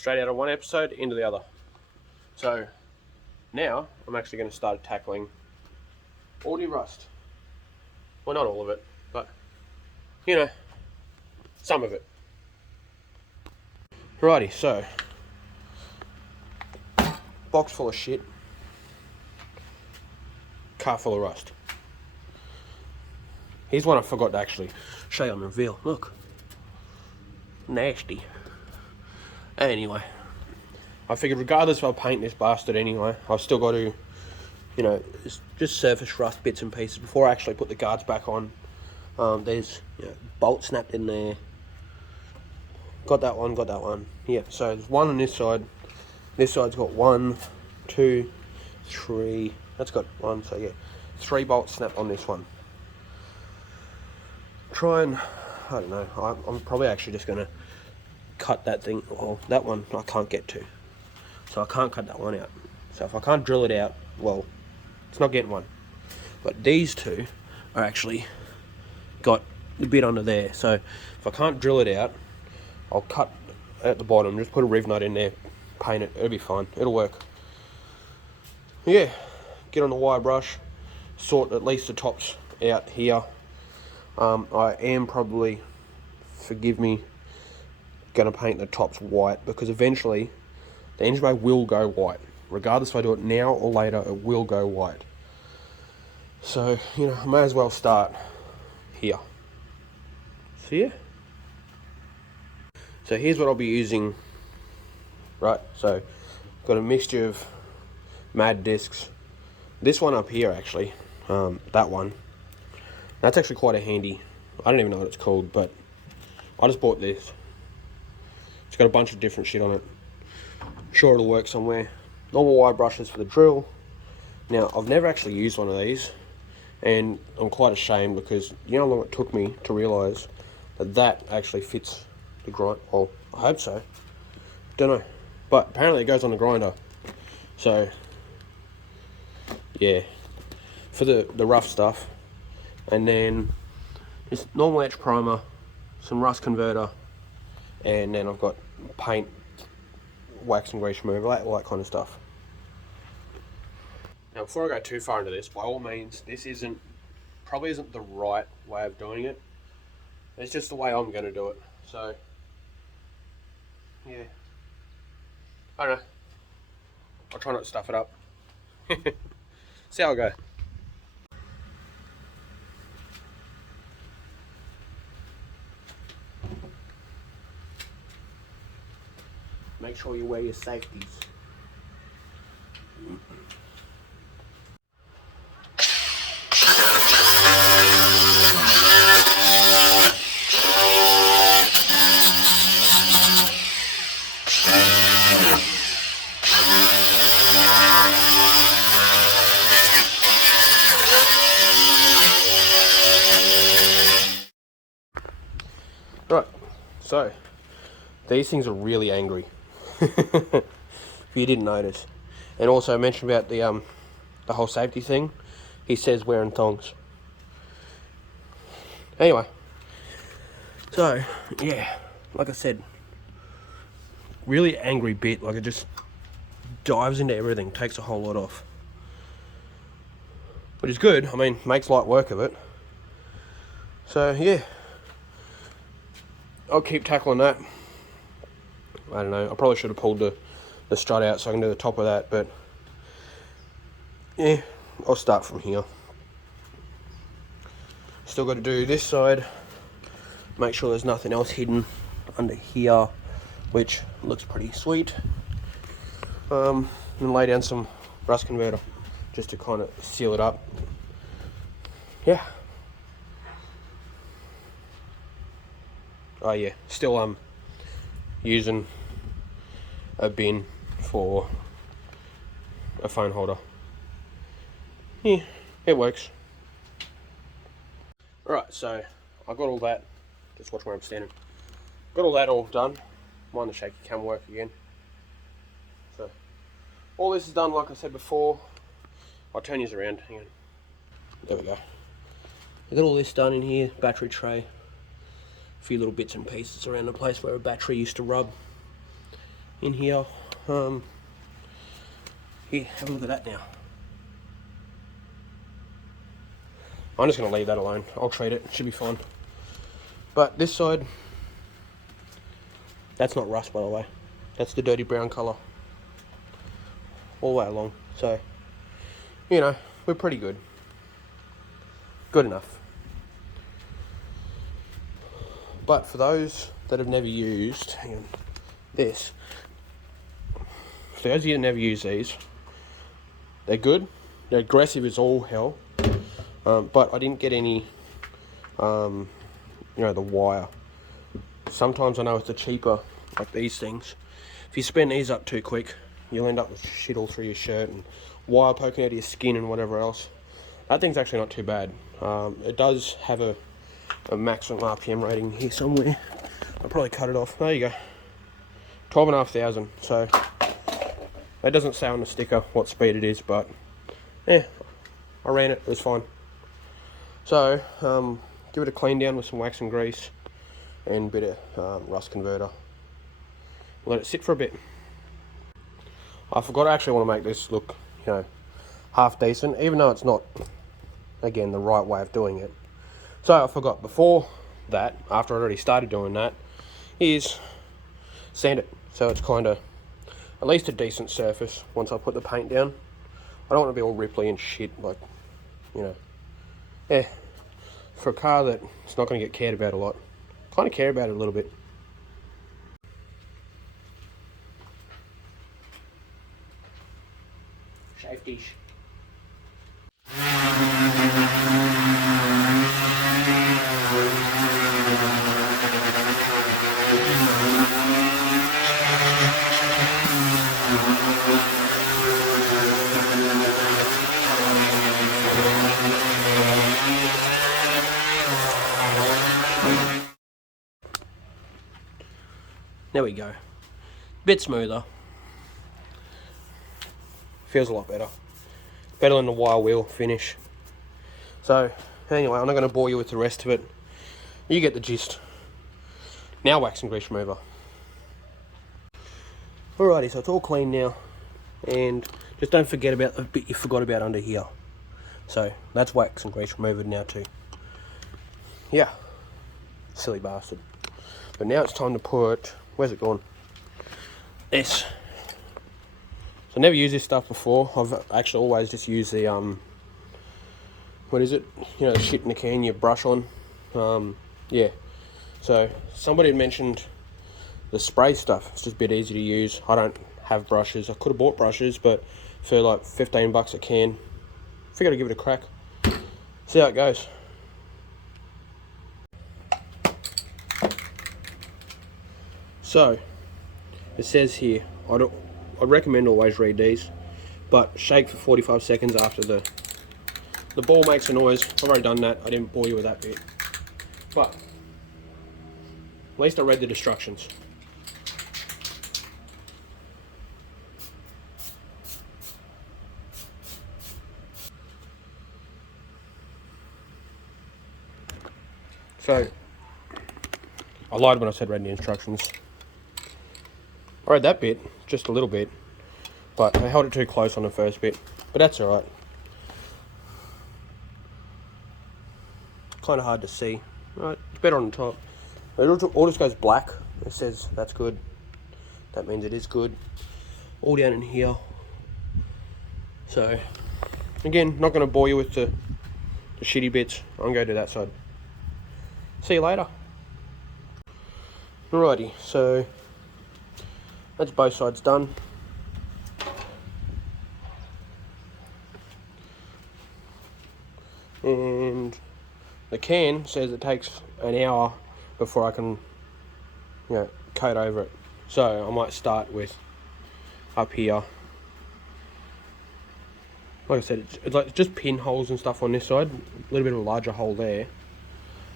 straight out of one episode into the other. So now I'm actually going to start tackling audio rust. Well, not all of it, but you know, some of it. Righty, so box full of shit, car full of rust. Here's one I forgot to actually show you on the reveal. Look, nasty. Anyway, I figured regardless if I paint this bastard anyway, I've still got to, you know, just surface rust bits and pieces before I actually put the guards back on. There's, you know, bolt snapped in there. Got that one. Yeah, so there's one on this side. This side's got 1, 2, 3. That's got one, so yeah, 3 bolts snapped on this one. Try and, I don't know, I'm probably actually just going to cut that thing. Well, that one I can't get to, so I can't cut that one out. So if I can't drill it out, well, it's not getting one. But these two are actually got a bit under there, so if I can't drill it out, I'll cut at the bottom, just put a riv nut in there, paint it, it'll be fine, it'll work. Yeah, get on the wire brush, sort at least the tops out here. I am probably, forgive me, going to paint the tops white, because eventually the engine bay will go white. Regardless if I do it now or later, it will go white. So, you know, I may as well start here. See ya? So here's what I'll be using, right? So, got a mixture of mad discs. This one up here, actually, that one, that's actually quite a handy, I don't even know what it's called, but I just bought this. It's got a bunch of different shit on it. Sure, it'll work somewhere. Normal wire brushes for the drill. Now, I've never actually used one of these, and I'm quite ashamed because you know how long it took me to realise that that actually fits the grind. Well, I hope so. Don't know, but apparently it goes on the grinder. So yeah, for the rough stuff, and then just normal etch primer, some rust converter, and then I've got paint, wax and grease remover, all that kind of stuff. Now before I go too far into this, by all means, this probably isn't the right way of doing it. It's just the way I'm going to do it. So yeah, I don't know, I'll try not to stuff it up. See how I go. Make sure you wear your safeties. Right, so these things are really angry. If you didn't notice. And also I mentioned about the whole safety thing. He says wearing thongs. Anyway, so yeah, like I said, really angry bit. Like it just dives into everything, takes a whole lot off, which is good. I mean, makes light work of it. So yeah, I'll keep tackling that. I don't know, I probably should have pulled the strut out so I can do the top of that, but yeah, I'll start from here. Still got to do this side, make sure there's nothing else hidden under here, which looks pretty sweet. And lay down some rust converter just to kind of seal it up. Yeah. Oh yeah, still using a bin for a phone holder. Yeah, it works. Alright, so I got all that. Just watch where I'm standing. Got all that all done. Mind the shaky cam work again. So all this is done, like I said before. I'll turn yours around. Hang on. There we go. I got all this done in here. Battery tray. A few little bits and pieces around the place where a battery used to rub. in here. Here, have a look at that now. I'm just going to leave that alone. I'll treat it. It should be fine. But this side, that's not rust, by the way. That's the dirty brown colour. All the way along. So, you know, we're pretty good. Good enough. But for those that have never used this, for those of you that never use these, they're good. They're aggressive as all hell. But I didn't get any, you know, the wire. Sometimes I know it's the cheaper, like these things. If you spin these up too quick, you'll end up with shit all through your shirt and wire poking out of your skin and whatever else. That thing's actually not too bad. It does have a maximum RPM rating here somewhere. I'll probably cut it off. There you go. 12,500. So it doesn't say on the sticker what speed it is, but yeah, I ran it. It was fine. So give it a clean down with some wax and grease and a bit of rust converter. Let it sit for a bit. I forgot I actually want to make this look, you know, half decent, even though it's not, again, the right way of doing it. So I forgot before that, after I already started doing that, is sand it. So it's kind of at least a decent surface once I put the paint down. I don't want to be all ripply and shit, like, you know. Yeah, for a car that it's not going to get cared about a lot, kind of care about it a little bit. Safety. There we go. Bit smoother. Feels a lot better. Better than the wire wheel finish. So, anyway, I'm not going to bore you with the rest of it. You get the gist. Now wax and grease remover. Alrighty, so it's all clean now. And just don't forget about the bit you forgot about under here. So, that's wax and grease remover now too. Yeah. Silly bastard. But now it's time to put... Where's it gone? This. So I never used this stuff before. I've actually always just used the what is it? You know, the shit in the can you brush on. Yeah. So somebody had mentioned the spray stuff. It's just a bit easy to use. I don't have brushes. I could have bought brushes, but for like $15 a can, figured I'd give it a crack. See how it goes. So, it says here, I'd recommend always read these, but shake for 45 seconds after the ball makes a noise. I've already done that, I didn't bore you with that bit. But, at least I read the instructions. So, I lied when I said read the instructions. I read that bit, just a little bit, but I held it too close on the first bit, but that's alright. Kind of hard to see. Right, it's better on the top. It all just goes black. It says that's good. That means it is good. All down in here. So, again, not going to bore you with the shitty bits. I'm going to go to that side. See you later. Alrighty, so that's both sides done. And the can says it takes an hour before I can, you know, coat over it. So I might start with up here. Like I said, it's like just pinholes and stuff on this side. A little bit of a larger hole there.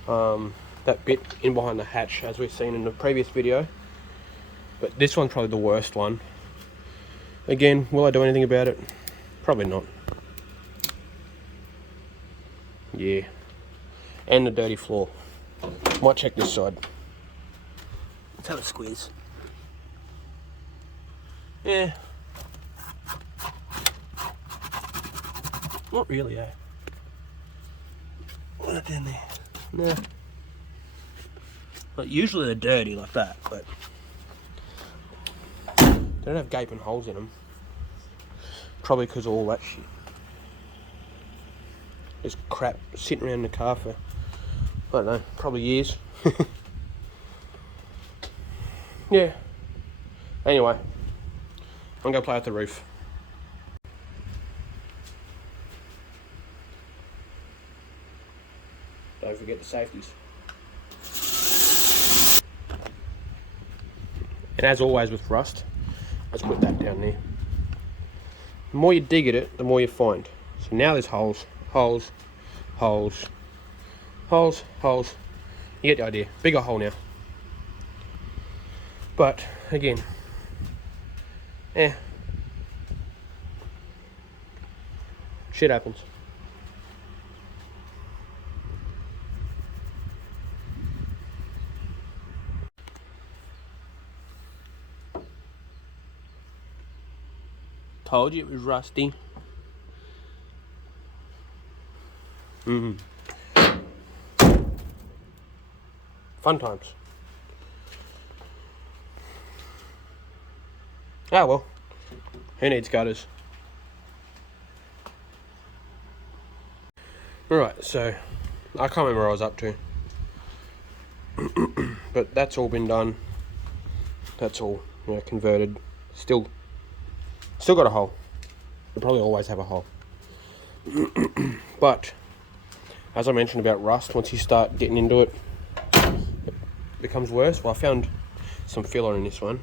That bit in behind the hatch, as we've seen in the previous video. But this one's probably the worst one. Again, will I do anything about it? Probably not. Yeah. And the dirty floor. Might check this side. Let's have a squeeze. Yeah. Not really, eh? What it down there? No. But usually they're dirty like that, but they don't have gaping holes in them. Probably because of all that shit. There's crap sitting around the car for, I don't know, probably years. Yeah. Anyway, I'm going to play with the roof. Don't forget the safeties. And as always with rust, let's put that down there. The more you dig at it, the more you find. So now there's holes, holes, holes, holes, holes. You get the idea. Bigger hole now. But again, shit happens. Told you it was rusty. Fun times. Ah well, who needs gutters? Alright, so I can't remember what I was up to. But that's all been done. That's all, converted. Still got a hole. You'll probably always have a hole. But as I mentioned about rust, once you start getting into it, it becomes worse. Well, I found some filler in this one.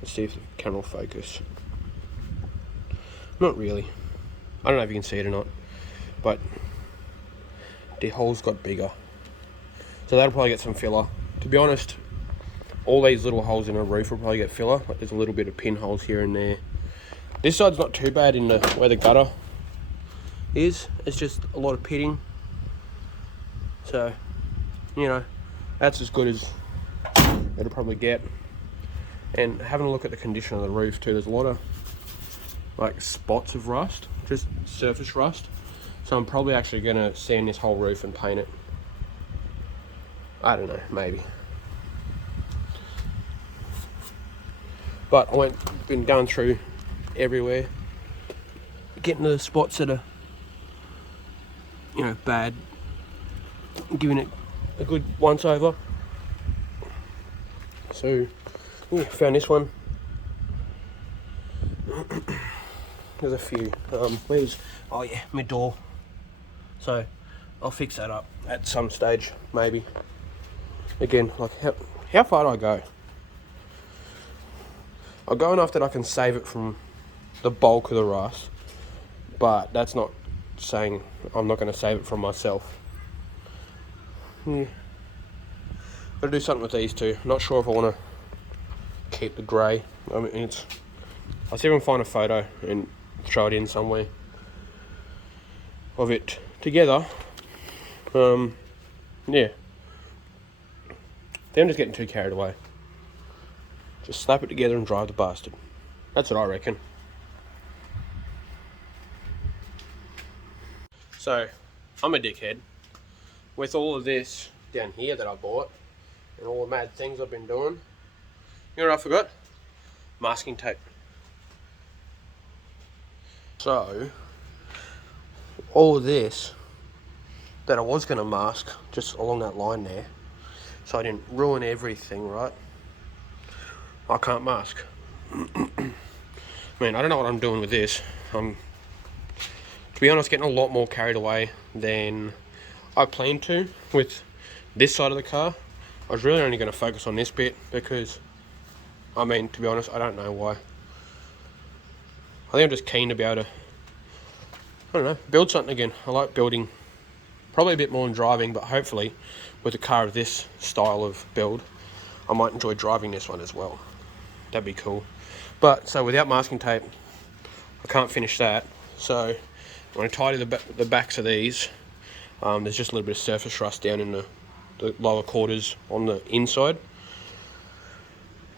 Let's see if the camera will focus. Not really. I don't know if you can see it or not, but the holes got bigger. So that'll probably get some filler. To be honest, all these little holes in a roof will probably get filler. Like there's a little bit of pinholes here and there. This side's not too bad in the where the gutter is. It's just a lot of pitting. So, that's as good as it'll probably get. And having a look at the condition of the roof too, there's a lot of like spots of rust, just surface rust. So I'm probably actually gonna sand this whole roof and paint it. I don't know, maybe. But been going through everywhere, getting to the spots that are, bad, giving it a good once over. So, yeah, found this one. There's a few. Oh yeah, my door. So, I'll fix that up at some stage, maybe. Again, like how far do I go? I'll go enough that I can save it from the bulk of the rust, but that's not saying I'm not going to save it from myself. Yeah. Gotta do something with these two. Not sure if I want to keep the grey. I mean, I'll see if I can find a photo and throw it in somewhere of it together. Yeah. Then I'm just getting too carried away. Just slap it together and drive the bastard. That's what I reckon. So, I'm a dickhead. With all of this down here that I bought, and all the mad things I've been doing, you know what I forgot? Masking tape. So, all of this that I was going to mask, just along that line there, so I didn't ruin everything, right? I can't mask. Man, I don't know what I'm doing with this. I'm, to be honest, getting a lot more carried away than I planned to with this side of the car. I was really only going to focus on this bit because, to be honest, I don't know why. I think I'm just keen to be able to, build something again. I like building, probably a bit more than driving, but hopefully with a car of this style of build, I might enjoy driving this one as well. That'd be cool. But, so without masking tape, I can't finish that. So, when I tidy the backs of these, there's just a little bit of surface rust down in the lower quarters on the inside.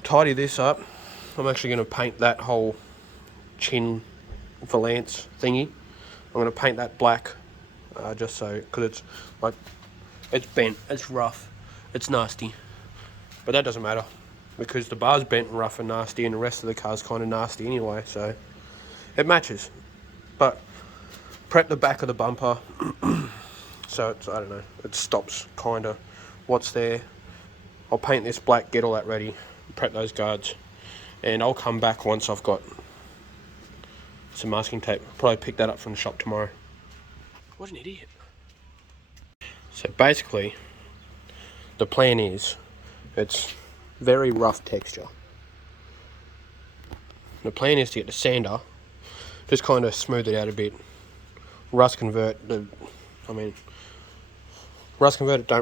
Tidy this up, I'm actually going to paint that whole chin valance thingy. I'm going to paint that black, just so, because it's like, it's bent, it's rough, it's nasty. But that doesn't matter, because the bar's bent and rough and nasty, and the rest of the car's kind of nasty anyway, so it matches. But prep the back of the bumper, so it's, I don't know, it stops kind of what's there. I'll paint this black, get all that ready, prep those guards, and I'll come back once I've got some masking tape. Probably pick that up from the shop tomorrow. What an idiot. So basically, the plan is, it's very rough texture. The plan is to get the sander, just kind of smooth it out a bit. Rust convert it, don't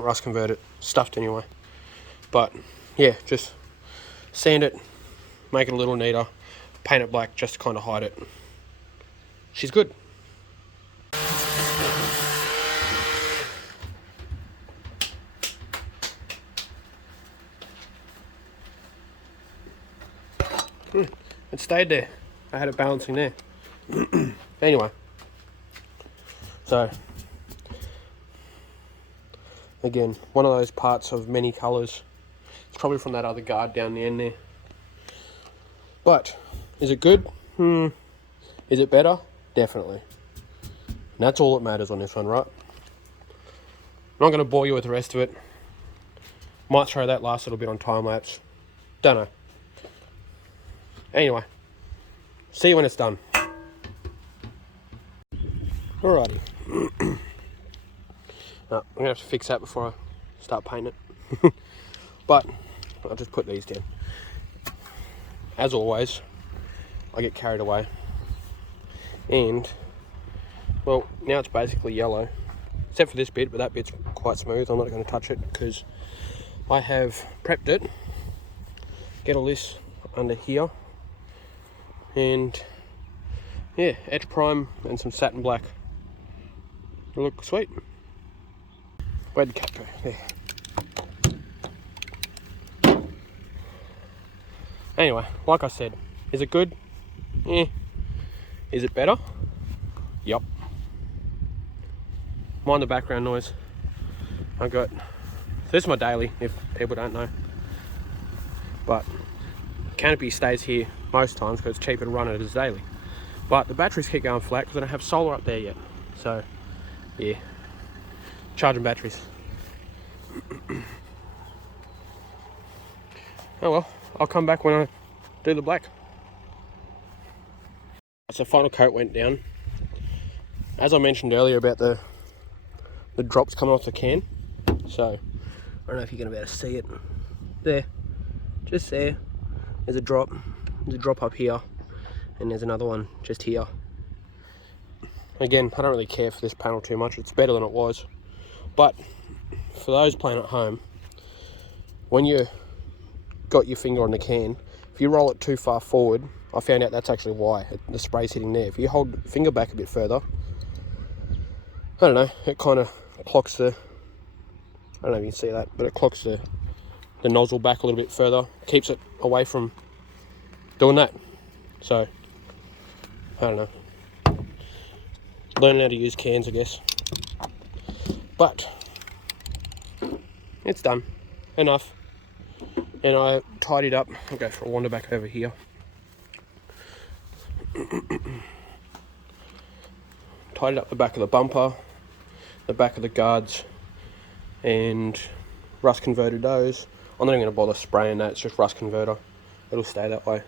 rust convert it, stuffed anyway. But yeah, just sand it, make it a little neater, paint it black just to kind of hide it. She's good. It stayed there. I had it balancing there. Anyway, so again, one of those parts of many colours. It's probably from that other guard down the end there. But is it good? Is it better? Definitely. And that's all that matters on this one, right? I'm not going to bore you with the rest of it. Might throw that last little bit on time lapse. Don't know. Anyway, see you when it's done. Alrighty. No, I'm going to have to fix that before I start painting it. But I'll just put these down. As always, I get carried away. And, well, now it's basically yellow. Except for this bit, but that bit's quite smooth. I'm not going to touch it because I have prepped it. Get all this under here. And, yeah, edge prime and some satin black. It'll look sweet. Where'd the cap go? There. Anyway, like I said, is it good? Yeah. Is it better? Yup. Mind the background noise. I got, this is my daily, if people don't know. But canopy stays here most times because it's cheaper to run it as daily. But the batteries keep going flat because I don't have solar up there yet. So, yeah. Charging batteries. Oh well, I'll come back when I do the black. So final coat went down. As I mentioned earlier about the drops coming off the can. So, I don't know if you're going to be able to see it. There. Just there. There's a drop. There's a drop up here. And there's another one just here. Again, I don't really care for this panel too much. It's better than it was. But, for those playing at home, when you got your finger on the can, if you roll it too far forward, I found out that's actually why. The spray's hitting there. If you hold the finger back a bit further, I don't know, it kind of clocks the, I don't know if you can see that, but it clocks the nozzle back a little bit further, keeps it away from doing that. So, I don't know. Learning how to use cans, I guess. But, it's done. Enough. And I tidied up. I'll go for a wander back over here. Tidied up the back of the bumper, the back of the guards, and rust converted those. I'm not even going to bother spraying that, it's just rust converter. It'll stay that way.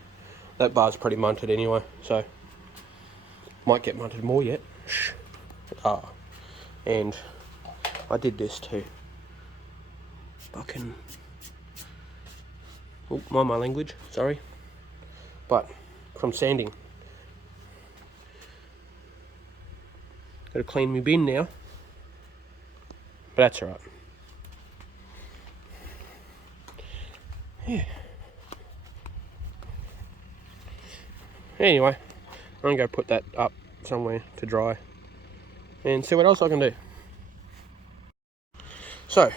That bar's pretty munted anyway, so might get munted more yet. Shh. And I did this too. Fucking, oh, mind my language, sorry. But from sanding, gotta clean my bin now, but that's alright. Yeah. Anyway, I'm gonna go put that up somewhere to dry and see what else I can do. So,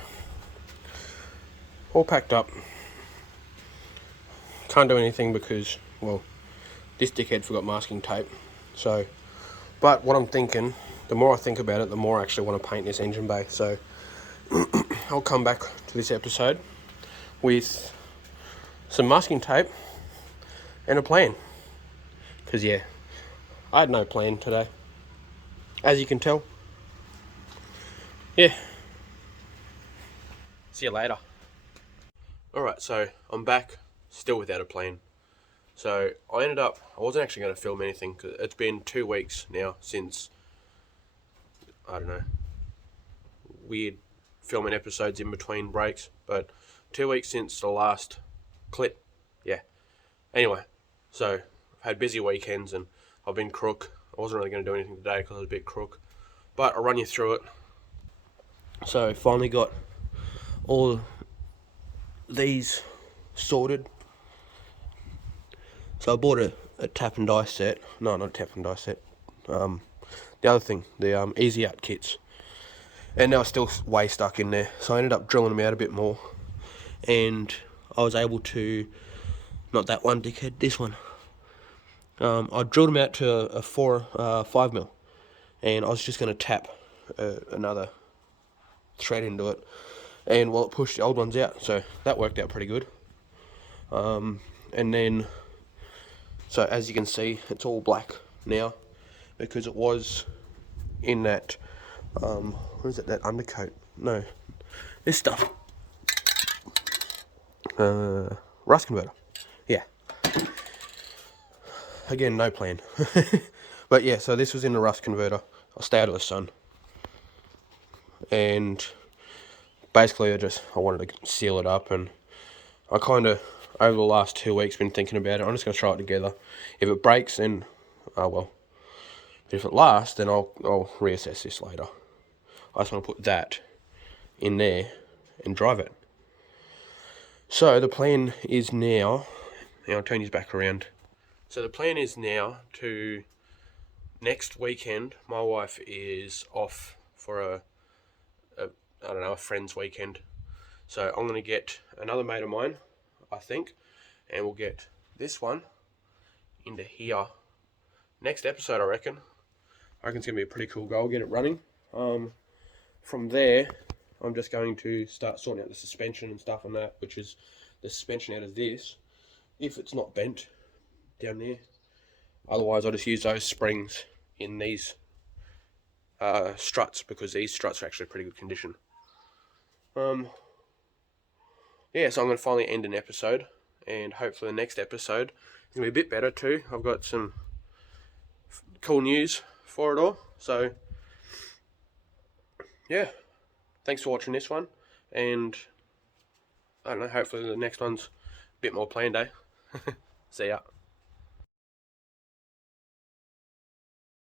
all packed up. can't do anything because, well, this dickhead forgot masking tape. So, but what I'm thinking, the more I think about it, the more I actually want to paint this engine bay. So I'll come back to this episode with some masking tape and a plan. Because, yeah, I had no plan today, as you can tell. Yeah. See you later. Alright, so I'm back, still without a plan. So I wasn't actually going to film anything, because it's been 2 weeks now since, I don't know, weird filming episodes in between breaks, but 2 weeks since the last clip. Yeah. Anyway, so I've had busy weekends and I've been crook. I wasn't really going to do anything today because I was a bit crook, but I'll run you through it. So finally got all these sorted. So I bought a tap and die set. No, not a tap and die set. The other thing, the Easy Out kits. And they were still way stuck in there. So I ended up drilling them out a bit more. And I was able to, not that one dickhead, this one. I drilled them out to a 5mm. And I was just going to tap another thread into it. And well, it pushed the old ones out. So that worked out pretty good. And then, so as you can see, it's all black now. Because it was in that, what is it, that undercoat? No, this stuff. Rust converter. Yeah. Again, no plan. But yeah, so this was in the rust converter. I'll stay out of the sun. And basically I wanted to seal it up, and I kind of, over the last 2 weeks, been thinking about it. I'm just going to try it together. If it breaks, then, oh well. If it lasts, then I'll reassess this later. I just want to put that in there and drive it. So the plan is now I'll turn his back around. So the plan is now to, next weekend, my wife is off for a friend's weekend. So I'm going to get another mate of mine, I think, and we'll get this one into here. Next episode, I reckon it's going to be a pretty cool goal, get it running. From there, I'm just going to start sorting out the suspension and stuff on that, which is the suspension out of this, if it's not bent down there. Otherwise, I'll just use those springs in these struts, because these struts are actually pretty good condition. Yeah, so I'm going to finally end an episode, and hopefully the next episode is going to be a bit better too. I've got some cool news for it all. So, yeah, thanks for watching this one, and I don't know, hopefully the next one's a bit more planned, eh? See ya.